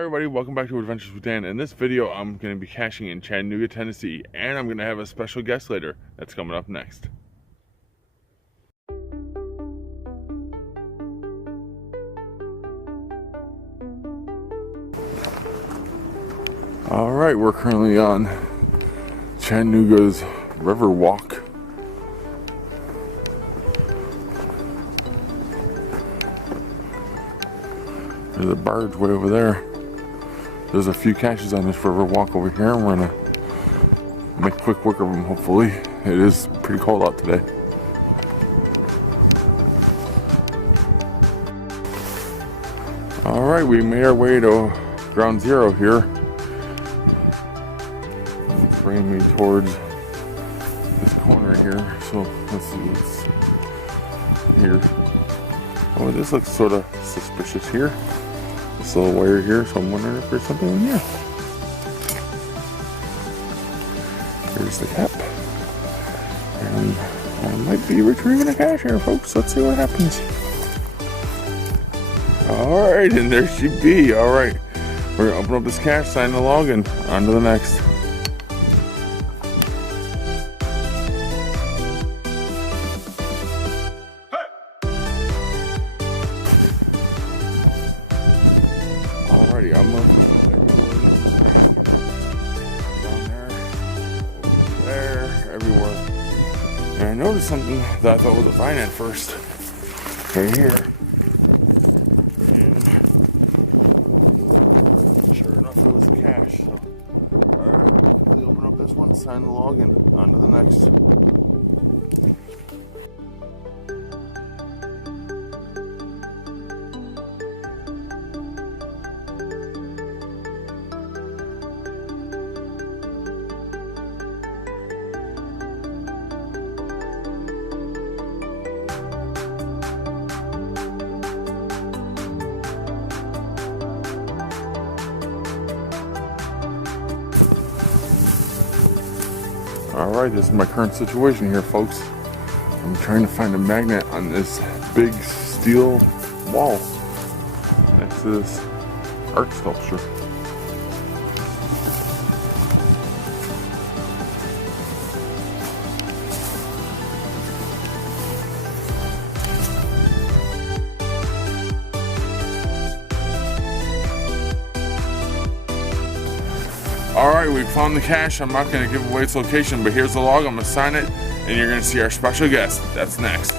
Hey everybody, welcome back to Adventures with Dan. In this video, I'm going to be caching in Chattanooga, Tennessee, and I'm going to have a special guest later. That's coming up next. Alright, we're currently on Chattanooga's River Walk. There's a barge way over there. There's a few caches on this river walk over here, and we're gonna make quick work of them, hopefully. It is pretty cold out today. Alright, we made our way to ground zero here. It's bringing me towards this corner here, so let's see what's here. Oh, this looks sort of suspicious here. This little wire here, so I'm wondering if there's something in here. Here's the cap. And I might be retrieving a cache here, folks. Let's see what happens. Alright, and there she be. Alright. We're gonna open up this cache, sign the log, and on to the next. Alrighty, I'm looking everywhere. Down there, everywhere. And I noticed something that I thought was a vine at first. Right here. And sure enough, it was a cache. So, alright, quickly open up this one, sign the log, and on to the next. Alright, this is my current situation here, folks. I'm trying to find a magnet on this big steel wall next to this art sculpture. Alright, we found the cache. I'm not going to give away its location, but here's the log. I'm going to sign it, and you're going to see our special guest. That's next.